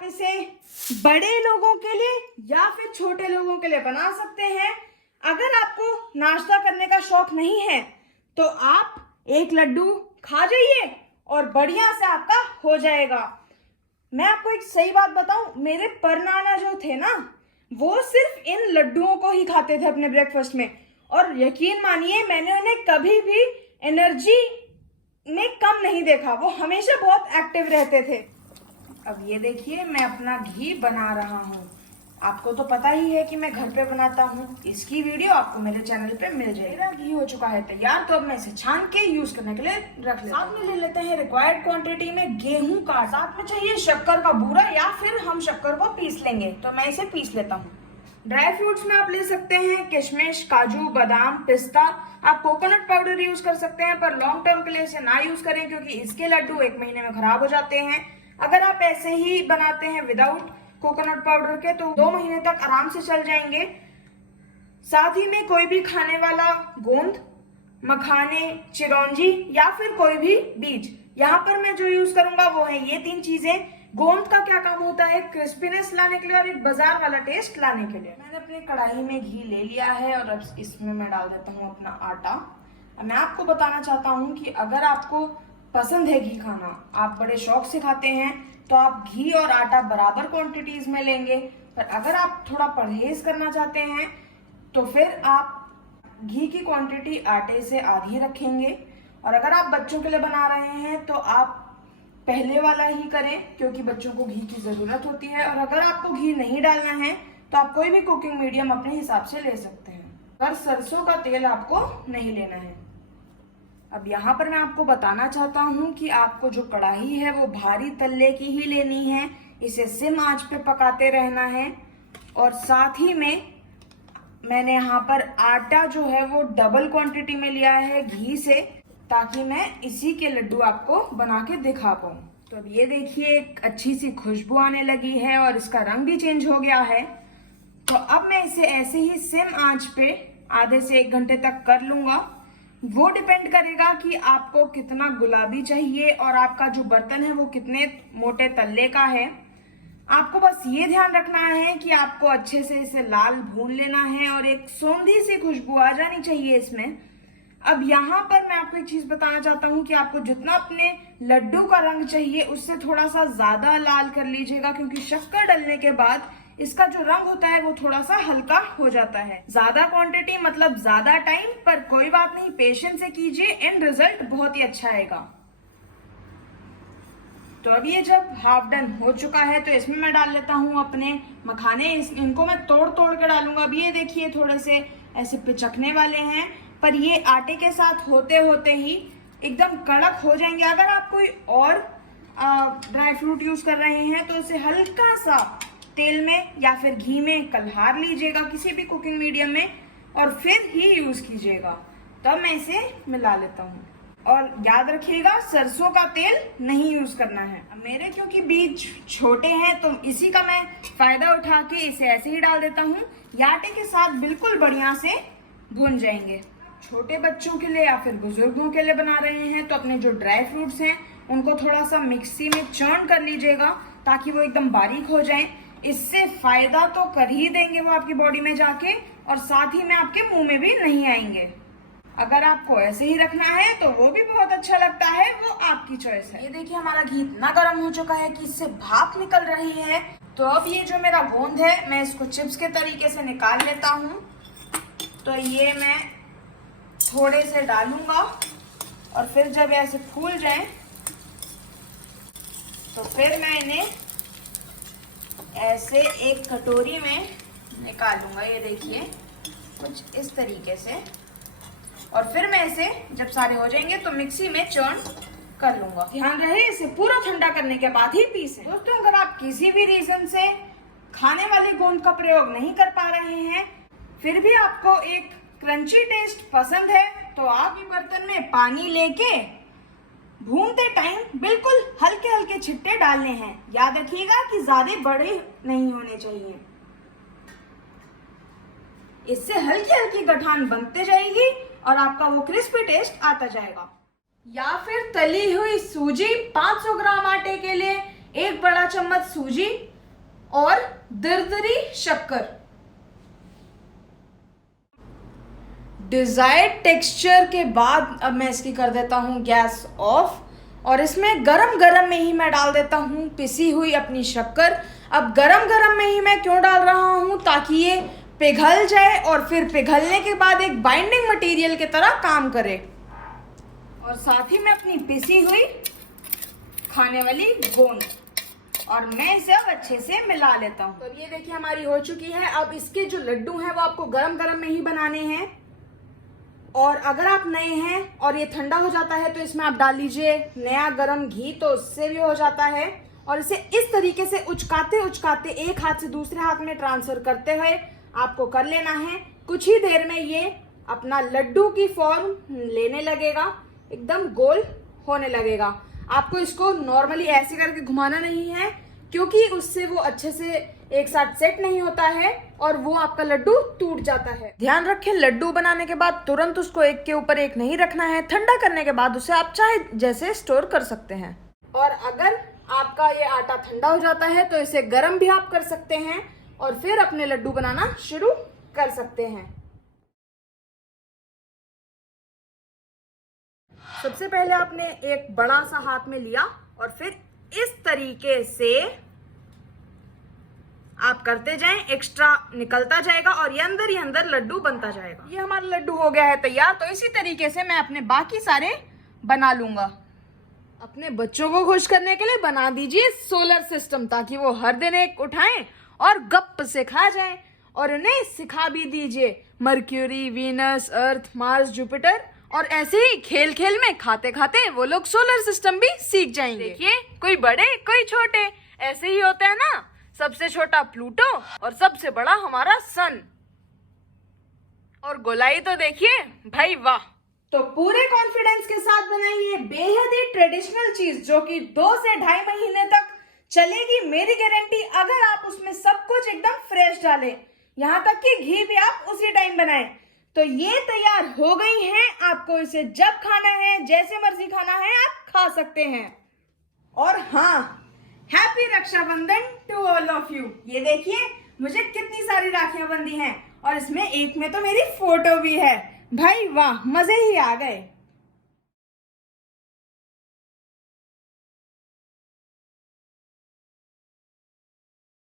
आप इसे बड़े लोगों के लिए या फिर छोटे लोगों के लिए बना सकते हैं। अगर आपको नाश्ता करने का शौक नहीं है तो आप एक लड्डू खा जाइए और बढ़िया से आपका हो जाएगा। मैं आपको एक सही बात बताऊं, मेरे परनाना जो थे ना, वो सिर्फ इन लड्डुओं को ही खाते थे अपने ब्रेकफास्ट में, और यकीन मानिए मैंने उन्हें कभी भी एनर्जी में कम नहीं देखा। वो हमेशा बहुत एक्टिव रहते थे। अब ये देखिए मैं अपना घी बना रहा हूँ। आपको तो पता ही है कि मैं घर पे बनाता हूँ। इसकी वीडियो आपको मेरे चैनल पे मिल जाएगी। मेरा घी हो चुका है तैयार, तो अब मैं इसे छान के यूज करने के लिए रख लेता हूँ। साथ में ले लेते हैं रिक्वायर्ड क्वांटिटी में गेहूं का, साथ में चाहिए शक्कर का बूरा या फिर हम शक्कर को पीस लेंगे, तो मैं इसे पीस लेता हूँ। ड्राई फ्रूट्स में आप ले सकते हैं किशमिश, काजू, बादाम, पिस्ता। आप कोकोनट पाउडर यूज कर सकते हैं, पर लॉन्ग टर्म के लिए इसे ना यूज करें क्योंकि इसके लड्डू 1 महीने में खराब हो जाते हैं। अगर आप ऐसे ही बनाते हैं विदाउट कोकोनट पाउडर के तो 2 महीने तक आराम से चल जाएंगे। साथ ही में कोई भी खाने वाला गोंद, मखाने, चिरौंजी या फिर कोई भी बीज, यहाँ पर मैं जो यूज करूंगा वो है ये 3 चीजें। गोंद का क्या काम होता है, क्रिस्पीनेस लाने के लिए और एक बाजार वाला टेस्ट लाने के लिए। मैंने अपनी कढ़ाई में घी ले लिया है और अब इसमें मैं डाल देता हूँ अपना आटा। मैं आपको बताना चाहता हूँ कि अगर आपको पसंद है घी खाना, आप बड़े शौक से खाते हैं, तो आप घी और आटा बराबर क्वांटिटीज में लेंगे। पर अगर आप थोड़ा परहेज करना चाहते हैं तो फिर आप घी की क्वांटिटी आटे से आधी रखेंगे। और अगर आप बच्चों के लिए बना रहे हैं तो आप पहले वाला ही करें क्योंकि बच्चों को घी की जरूरत होती है। और अगर आपको घी नहीं डालना है तो आप कोई भी कुकिंग मीडियम अपने हिसाब से ले सकते हैं, पर सरसों का तेल आपको नहीं लेना है। अब यहाँ पर मैं आपको बताना चाहता हूँ कि आपको जो कढ़ाई है वो भारी तल्ले की ही लेनी है। इसे सिम आंच पे पकाते रहना है। और साथ ही में मैंने यहाँ पर आटा जो है वो डबल क्वांटिटी में लिया है घी से, ताकि मैं इसी के लड्डू आपको बना के दिखा पाऊँ। तो अब ये देखिए एक अच्छी सी खुशबू आने लगी है और इसका रंग भी चेंज हो गया है। तो अब मैं इसे ऐसे ही सिम आंच पे आधे से 1 घंटे तक कर लूंगा। वो डिपेंड करेगा कि आपको कितना गुलाबी चाहिए और आपका जो बर्तन है वो कितने मोटे तल्ले का है। आपको बस ये ध्यान रखना है कि आपको अच्छे से इसे लाल भून लेना है और एक सौंधी सी खुशबू आ जानी चाहिए इसमें। अब यहाँ पर मैं आपको एक चीज बताना चाहता हूँ कि आपको जितना अपने लड्डू का रंग चाहिए उससे थोड़ा सा ज्यादा लाल कर लीजिएगा, क्योंकि शक्कर डालने के बाद इसका जो रंग होता है वो थोड़ा सा हल्का हो जाता है। ज्यादा क्वांटिटी मतलब ज्यादा टाइम, पर कोई बात नहीं, पेशेंस से कीजिए, एंड रिजल्ट बहुत ही अच्छा आएगा। तो अब ये जब हाफ डन हो चुका है तो इसमें मैं डाल लेता हूँ अपने मखाने। इनको मैं तोड़ तोड़ के डालूंगा। अब ये देखिए थोड़े से ऐसे पिचकने वाले हैं, पर ये आटे के साथ होते होते ही एकदम कड़क हो जाएंगे। अगर आप कोई और ड्राई फ्रूट यूज कर रहे हैं तो इसे हल्का सा तेल में या फिर घी में कलहार लीजिएगा किसी भी कुकिंग मीडियम में और फिर ही यूज कीजिएगा। तब मैं इसे मिला लेता हूँ। और याद रखिएगा सरसों का तेल नहीं यूज करना है। मेरे क्योंकि बीज छोटे हैं तो इसी का मैं फायदा उठा के इसे ऐसे ही डाल देता हूँ। आटे के साथ बिल्कुल बढ़िया से भुन जाएंगे। छोटे बच्चों के लिए या फिर बुजुर्गों के लिए बना रहे हैं तो अपने जो ड्राई फ्रूट्स हैं उनको थोड़ा सा मिक्सी में चर्न कर लीजिएगा ताकि वो एकदम बारीक हो जाएं। इससे फायदा तो कर ही देंगे वो आपकी बॉडी में जाके, और साथ ही में आपके मुंह में भी नहीं आएंगे। अगर आपको ऐसे ही रखना है तो वो भी बहुत अच्छा लगता है, वो आपकी चॉइस है। ये देखिए हमारा घी इतना गर्म हो चुका है कि इससे भाप निकल रही है। तो अब ये जो मेरा गोंद है मैं इसको चिप्स के तरीके से निकाल लेता हूँ। तो ये मैं थोड़े से डालूंगा और फिर जब ऐसे फूल जाए तो फिर मैं इन्हें ऐसे एक कटोरी में निकालूंगा। ये देखिए कुछ इस तरीके से। और फिर मैं इसे जब सारे हो जाएंगे तो मिक्सी में चर्न कर लूंगा। ध्यान रहे इसे पूरा ठंडा करने के बाद ही पीसें। दोस्तों अगर आप किसी भी रीजन से खाने वाली गोंद का प्रयोग नहीं कर पा रहे हैं, फिर भी आपको एक क्रंची टेस्ट पसंद है, तो आप भी बर्तन में पानी लेके भूनते टाइम बिल्कुल हल्के हल्के छिट्टे डालने हैं। याद रखिएगा कि ज्यादा बड़े नहीं होने चाहिए। इससे हल्की हल्की गठान बनते जाएगी और आपका वो क्रिस्पी टेस्ट आता जाएगा। या फिर तली हुई सूजी 500 ग्राम आटे के लिए 1 बड़ा चम्मच सूजी, और दरदरी शक्कर। डिजायर्ड टेक्सचर के बाद अब मैं इसकी कर देता हूँ गैस ऑफ, और इसमें गरम गरम में ही मैं डाल देता हूँ पिसी हुई अपनी शक्कर। अब गरम गरम में ही मैं क्यों डाल रहा हूँ, ताकि ये पिघल जाए और फिर पिघलने के बाद एक बाइंडिंग मटेरियल की तरह काम करे। और साथ ही में अपनी पिसी हुई खाने वाली गोंद, और मैं इसे अब अच्छे से मिला लेता हूँ। तो ये देखिए हमारी हो चुकी है। अब इसके जो लड्डू हैं वो आपको गरम गरम में ही बनाने हैं, और अगर आप नए हैं और ये ठंडा हो जाता है तो इसमें आप डाल लीजिए नया गरम घी, तो उससे भी हो जाता है। और इसे इस तरीके से उचकाते उचकाते एक हाथ से दूसरे हाथ में ट्रांसफर करते हुए आपको कर लेना है। कुछ ही देर में ये अपना लड्डू की फॉर्म लेने लगेगा, एकदम गोल होने लगेगा। आपको इसको नॉर्मली ऐसे करके घुमाना नहीं है, क्योंकि उससे वो अच्छे से एक साथ सेट नहीं होता है और वो आपका लड्डू टूट जाता है। ध्यान रखें, लड्डू बनाने के बाद तुरंत उसको एक के ऊपर एक नहीं रखना है। ठंडा करने के बाद उसे आप चाहे जैसे स्टोर कर सकते हैं। और अगर आपका ये आटा ठंडा हो जाता है तो इसे गर्म भी आप कर सकते हैं और फिर अपने लड्डू बनाना शुरू कर सकते हैं। सबसे पहले आपने एक बड़ा सा हाथ में लिया और फिर इस तरीके से आप करते जाएं, एक्स्ट्रा निकलता जाएगा और ये अंदर लड्डू बनता जाएगा। ये हमारा लड्डू हो गया है तैयार। तो इसी तरीके से मैं अपने बाकी सारे बना लूंगा। अपने बच्चों को खुश करने के लिए बना दीजिए सोलर सिस्टम, ताकि वो हर दिन एक उठाएं और गप से खा जाएं। और उन्हें सिखा भी दीजिए मर्क्यूरी, वीनस, अर्थ, मार्स, जुपिटर, और ऐसे ही खेल खेल में खाते खाते वो लोग सोलर सिस्टम भी सीख जाएंगे। देखिए, कोई बड़े कोई छोटे, ऐसे ही होते हैं ना। सबसे छोटा प्लूटो और सबसे बड़ा हमारा सन। और गोलाई तो देखिए भाई, वाह। तो पूरे कॉन्फिडेंस के साथ बनाइए बेहद ही ट्रेडिशनल चीज, जो कि 2 से 2.5 महीने तक चलेगी, मेरी गारंटी। अगर आप उसमें सब कुछ एकदम फ्रेश डालें, यहाँ तक कि घी भी आप उसी टाइम बनाएं, तो ये तैयार हो गई हैं। आपको इसे जब खाना है, जैसे मर्जी खाना है, आप खा सकते हैं। और हाँ, happy Raksha Bandhan to all of you. ये देखिए मुझे कितनी सारी राखियां बंधी हैं, और इसमें एक में तो मेरी फोटो भी है। भाई वाह, मजे ही आ गए।